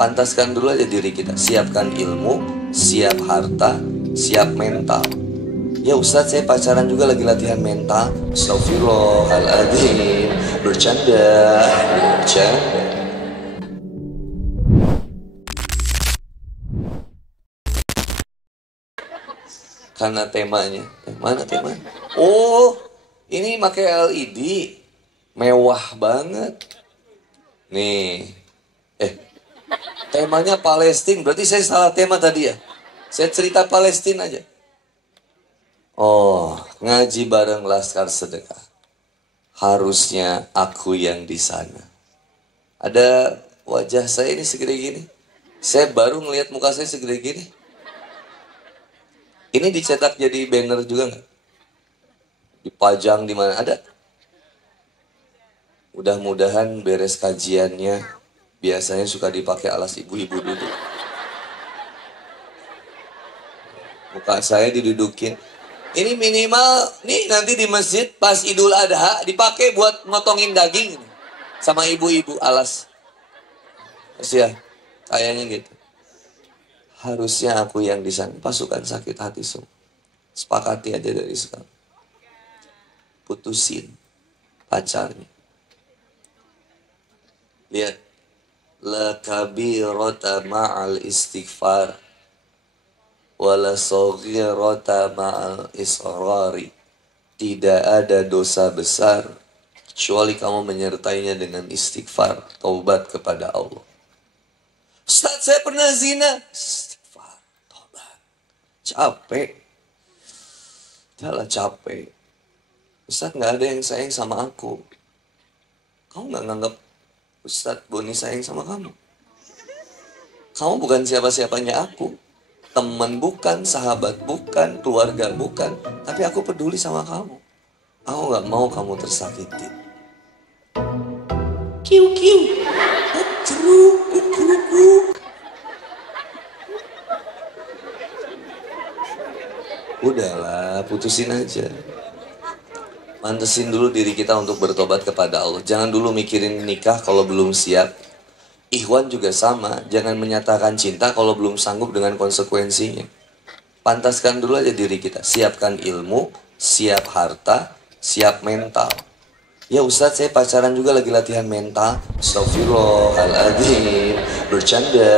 Pantaskan dulu aja diri kita. Siapkan ilmu, siap harta, siap mental. Ya Ustadz, saya pacaran juga lagi latihan mental. Astagfirullahaladzim. Bercanda. Karena temanya. Mana temanya? Oh, ini pakai LED. Mewah banget. Nih. Temanya Palestina. Berarti saya salah tema tadi ya? Saya cerita Palestina aja. Oh, ngaji bareng Laskar Sedekah. Harusnya aku yang di sana. Ada wajah saya ini segede gini. Saya baru ngelihat muka saya segede gini. Ini dicetak jadi banner juga nggak? Dipajang di mana? Ada? Mudah-mudahan beres kajiannya. Biasanya suka dipakai alas ibu-ibu duduk. Muka saya didudukin. Ini minimal, nih nanti di masjid pas Idul Adha dipakai buat ngotongin daging. Sama ibu-ibu alas. Ya, kayaknya gitu. Harusnya aku yang di sana. Pasukan sakit hati semua. Sepakati aja dari sekarang. Putusin pacarnya. Lihat. La kabirata ma'al istighfar wala saghirata ma'al israri. Tidak ada dosa besar kecuali kamu menyertainya dengan istighfar, taubat kepada Allah. Ustaz, saya pernah zina. Istighfar, taubat. Capek. Udahlah capek. Ustaz, gak ada yang sayang sama aku. Kamu gak nganggap Ustadz Boni sayang sama kamu? Kamu bukan siapa-siapanya aku. Teman bukan, sahabat bukan, keluarga bukan. Tapi aku peduli sama kamu. Aku gak mau kamu tersakiti. Kiu-kiu. Ceruk, kuku. Udahlah, putusin aja. Mantesin dulu diri kita untuk bertobat kepada Allah. Jangan dulu mikirin nikah kalau belum siap. Ikhwan juga sama. Jangan menyatakan cinta kalau belum sanggup dengan konsekuensinya. Pantaskan dulu aja diri kita. Siapkan ilmu, siap harta, siap mental. Ya Ustadz, saya pacaran juga lagi latihan mental. Astagfirullahaladzim. Bercanda.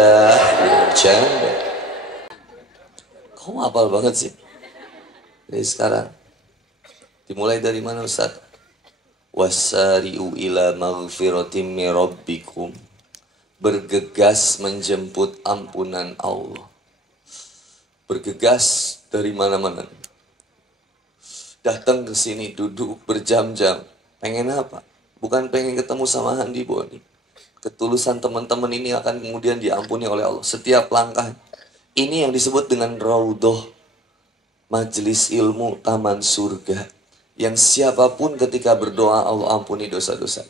Kamu hafal banget sih. Jadi sekarang. Dimulai dari mana Ustaz? Wasari'u ila maghfiratim min rabbikum. Bergegas menjemput ampunan Allah. Bergegas dari mana-mana. Datang ke sini, duduk berjam-jam. Pengen apa? Bukan pengen ketemu sama Handi Boni. Ketulusan teman-teman ini akan kemudian diampuni oleh Allah. Setiap langkah. Ini yang disebut dengan raudhah. Majelis ilmu taman surga. Yang siapapun ketika berdoa Allah ampuni dosa-dosa.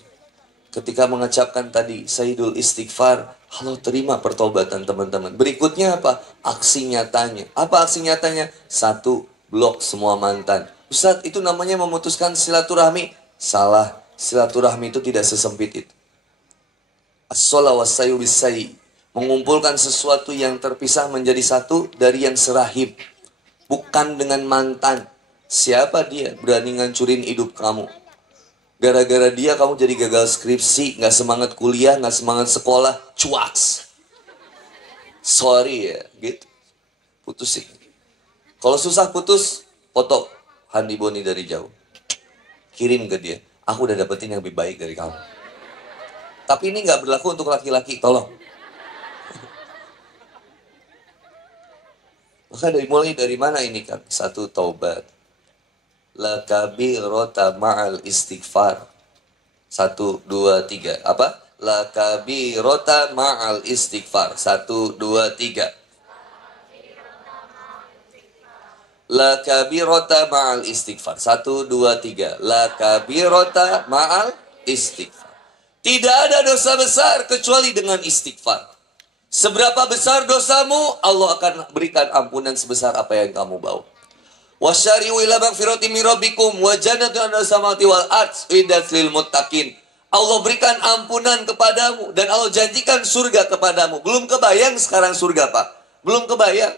Ketika mengucapkan tadi Sayyidul Istighfar, Allah terima pertobatan teman-teman. Berikutnya apa? Aksi nyatanya. Apa aksi nyatanya? 1. Blok semua mantan. Ustadz, itu namanya memutuskan silaturahmi. Salah. Silaturahmi itu tidak sesempit itu. As-sholah was-sayu bis-sayi. Mengumpulkan sesuatu yang terpisah menjadi satu dari yang serahib. Bukan dengan mantan. Siapa dia berani ngancurin hidup kamu? Gara-gara dia kamu jadi gagal skripsi, gak semangat kuliah, gak semangat sekolah, cuaks. Sorry ya, gitu. Putusin. Kalau susah putus, foto Handi Boni dari jauh. Kirim ke dia. Aku udah dapetin yang lebih baik dari kamu. Tapi ini gak berlaku untuk laki-laki, tolong. Maka mulai dari mana ini kan? 1. Taubat. La kabirata ma'al istighfar. 1, 2, 3. Apa? La kabirata ma'al istighfar. 1, 2, 3. La kabirata ma'al istighfar. 1, 2, 3. La kabirata ma'al istighfar. Tidak ada dosa besar kecuali dengan istighfar. Seberapa besar dosamu, Allah akan berikan ampunan sebesar apa yang kamu bawa. Wasyari'u ila magfiratin min rabbikum wa jannatun 'arduha as-samawati wal ardh uiddat lil muttaqin. Allah berikan ampunan kepadamu. Dan Allah janjikan surga kepadamu. Belum kebayang sekarang surga, Pak. Belum kebayang.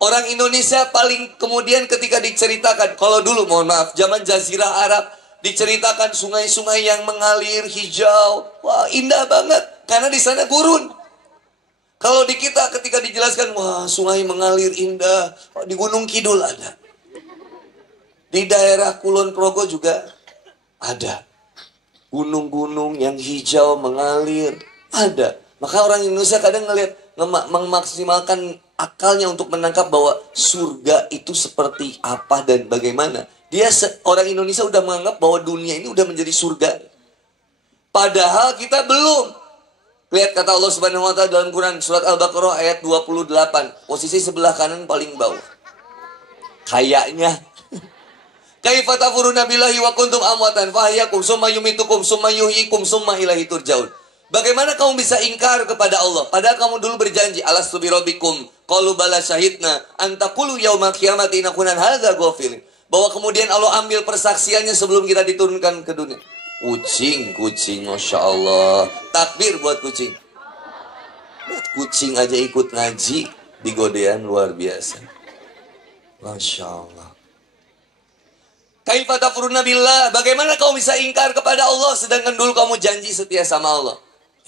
Orang Indonesia paling kemudian ketika diceritakan. Kalau dulu, mohon maaf, zaman Jazirah Arab. Diceritakan sungai-sungai yang mengalir hijau. Wah, indah banget. Karena di sana gurun. Kalau di kita ketika dijelaskan, wah sungai mengalir indah. Di Gunung Kidul ada. Di daerah Kulon Progo juga ada. Gunung-gunung yang hijau mengalir. Ada. Maka orang Indonesia kadang ngelihat, memaksimalkan akalnya untuk menangkap bahwa surga itu seperti apa dan bagaimana. Orang Indonesia udah menganggap bahwa dunia ini udah menjadi surga. Padahal kita belum. Lihat kata Allah Subhanahu wa taala dalam Quran surat Al-Baqarah ayat 28, posisi sebelah kanan paling bawah. Kayaknya kaifa takfuruna billahi wa kuntum amwatan fa ahyakum summa yumitukum summa yuhyikum summa ilaihi turjaun. Bagaimana kamu bisa ingkar kepada Allah padahal kamu dulu berjanji alastu birabbikum qalu bala syahidna an taqulu yaumal qiyamati inna kunna hadza ghafilin. Bahwa kemudian Allah ambil persaksiannya sebelum kita diturunkan ke dunia. Kucing, Masya Allah. Takbir buat kucing. Buat kucing aja ikut ngaji di Godean luar biasa. Masya Allah. Kaifa takfuruna billah. Bagaimana kau bisa ingkar kepada Allah sedangkan dulu kamu janji setia sama Allah.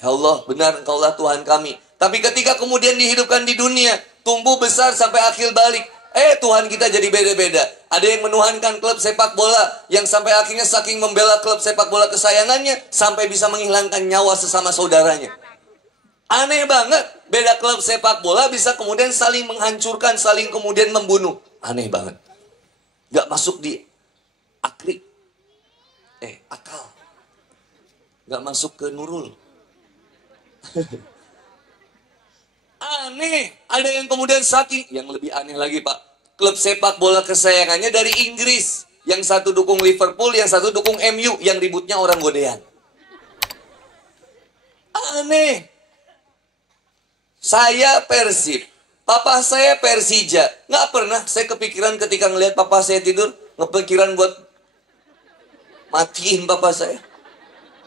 Ya Allah, benar Engkaulah Tuhan kami. Tapi ketika kemudian dihidupkan di dunia, tumbuh besar sampai akhir balik. Tuhan kita jadi beda-beda. Ada yang menuhankan klub sepak bola yang sampai akhirnya saking membela klub sepak bola kesayangannya sampai bisa menghilangkan nyawa sesama saudaranya. Aneh banget. Beda klub sepak bola bisa kemudian saling menghancurkan, saling kemudian membunuh. Aneh banget. Gak masuk di akal. Gak masuk ke nurul. Aneh. Ada yang kemudian saking, yang lebih aneh lagi Pak, klub sepak bola kesayangannya dari Inggris. Yang satu dukung Liverpool, yang satu dukung MU, yang ributnya orang Godean. Aneh. Saya Persib, papa saya Persija. Nggak pernah saya kepikiran ketika ngelihat papa saya tidur, ngepikiran buat matiin papa saya.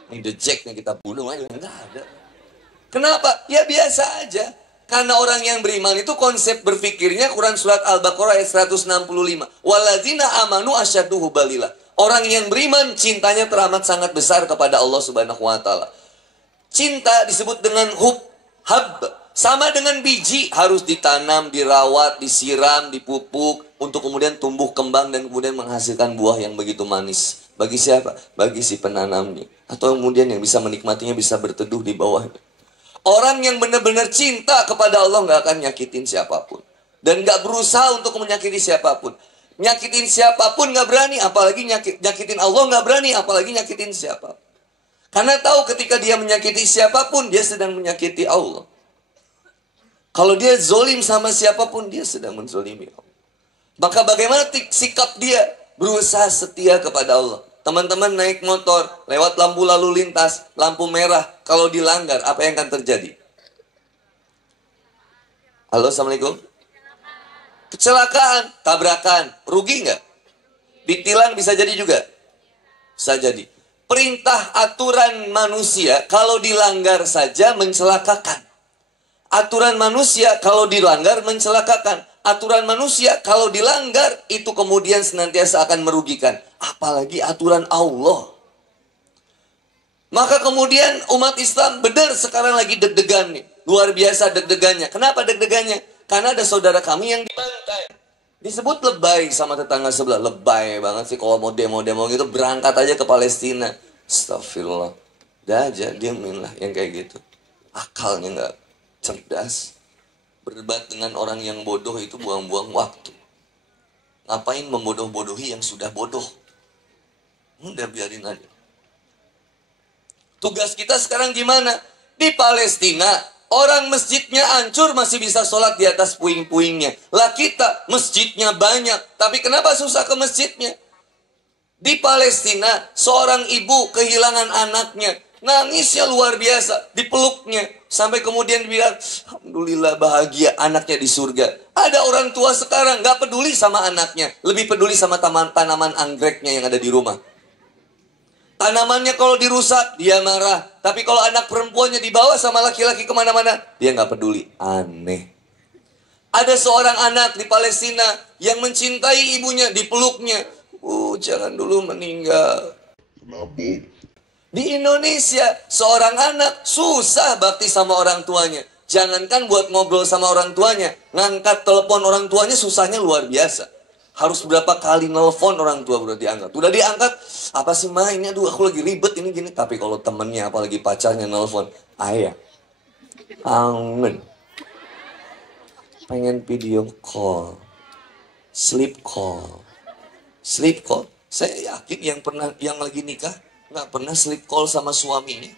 Ini The Jack nih kita bunuh aja. Nggak ada. Kenapa? Ya biasa aja. Karena orang yang beriman itu konsep berpikirnya Quran surat Al-Baqarah ayat 165. Walladzina amanu asyaddu hubbalillah. Orang yang beriman cintanya teramat sangat besar kepada Allah Subhanahu wa taala. Cinta disebut dengan hub. Sama dengan biji, harus ditanam, dirawat, disiram, dipupuk untuk kemudian tumbuh kembang dan kemudian menghasilkan buah yang begitu manis. Bagi siapa? Bagi si penanamnya. Atau kemudian yang bisa menikmatinya bisa berteduh di bawahnya. Orang yang benar-benar cinta kepada Allah nggak akan nyakitin siapapun. Dan nggak berusaha untuk menyakiti siapapun. Nyakitin siapapun nggak berani, apalagi nyakitin Allah nggak berani, apalagi nyakitin siapapun. Karena tahu ketika dia menyakiti siapapun, dia sedang menyakiti Allah. Kalau dia zolim sama siapapun, dia sedang menzolimi Allah. Maka bagaimana sikap dia? Berusaha setia kepada Allah. Teman-teman naik motor, lewat lampu lalu lintas, lampu merah. Kalau dilanggar, apa yang akan terjadi? Halo, Assalamualaikum. Kecelakaan, tabrakan, rugi nggak? Ditilang bisa jadi juga? Bisa jadi. Perintah aturan manusia, kalau dilanggar saja mencelakakan. Aturan manusia kalau dilanggar mencelakakan. Aturan manusia kalau dilanggar itu kemudian senantiasa akan merugikan. Apalagi aturan Allah. Maka kemudian umat Islam benar sekarang lagi deg-degan nih. Luar biasa deg-degannya. Kenapa deg-degannya? Karena ada saudara kami yang dibantai. Disebut lebay sama tetangga sebelah. Lebay banget sih kalau mau demo-demo gitu. Berangkat aja ke Palestina. Astagfirullah. Udah aja diemin lah yang kayak gitu. Akalnya nggak cerdas. Berdebat dengan orang yang bodoh itu buang-buang waktu. Ngapain membodoh-bodohi yang sudah bodoh? Udah biarin aja. Tugas kita sekarang gimana? Di Palestina, orang masjidnya hancur masih bisa sholat di atas puing-puingnya. Lah kita, masjidnya banyak. Tapi kenapa susah ke masjidnya? Di Palestina, seorang ibu kehilangan anaknya. Nangisnya luar biasa, dipeluknya. Sampai kemudian bilang, alhamdulillah bahagia anaknya di surga. Ada orang tua sekarang gak peduli sama anaknya. Lebih peduli sama tanaman anggreknya yang ada di rumah. Tanamannya kalau dirusak, dia marah. Tapi kalau anak perempuannya dibawa sama laki-laki kemana-mana, dia nggak peduli. Aneh. Ada seorang anak di Palestina yang mencintai ibunya, dipeluknya. Jangan dulu meninggal. Di Indonesia, seorang anak susah bakti sama orang tuanya. Jangankan buat ngobrol sama orang tuanya, ngangkat telepon orang tuanya susahnya luar biasa. Harus berapa kali nelfon orang tua udah diangkat. Udah diangkat, apa sih ma ini, aduh aku lagi ribet ini gini. Tapi kalau temennya apalagi pacarnya nelfon, ayah, kangen, pengen video call, sleep call. Sleep call, saya yakin yang lagi nikah nggak pernah sleep call sama suaminya.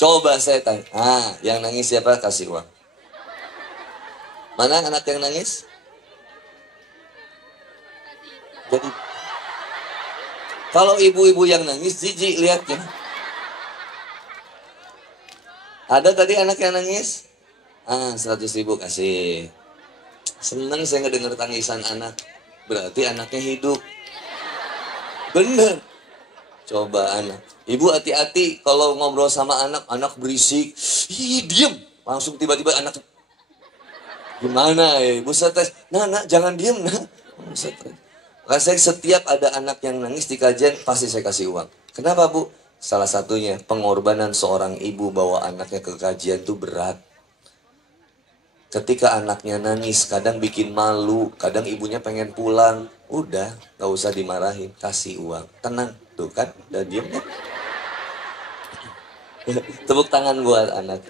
Coba saya tanya, yang nangis siapa? Kasih uang. Mana anak yang nangis? Jadi, kalau ibu-ibu yang nangis, jijik lihatnya. Ada tadi anak yang nangis? 100.000 kasih. Seneng saya ngedenger tangisan anak. Berarti anaknya hidup. Bener. Coba anak. Ibu hati-hati kalau ngobrol sama anak berisik. Diem. Langsung tiba-tiba anak. Gimana ya? Ibu stres. Nah, jangan diem, nah. Stres. Saya setiap ada anak yang nangis di kajian, pasti saya kasih uang. Kenapa, Bu? Salah satunya, pengorbanan seorang ibu bawa anaknya ke kajian itu berat. Ketika anaknya nangis, kadang bikin malu, kadang ibunya pengen pulang. Udah, gak usah dimarahin, kasih uang. Tenang, tuh kan, udah diem kan? Tepuk tangan buat anak.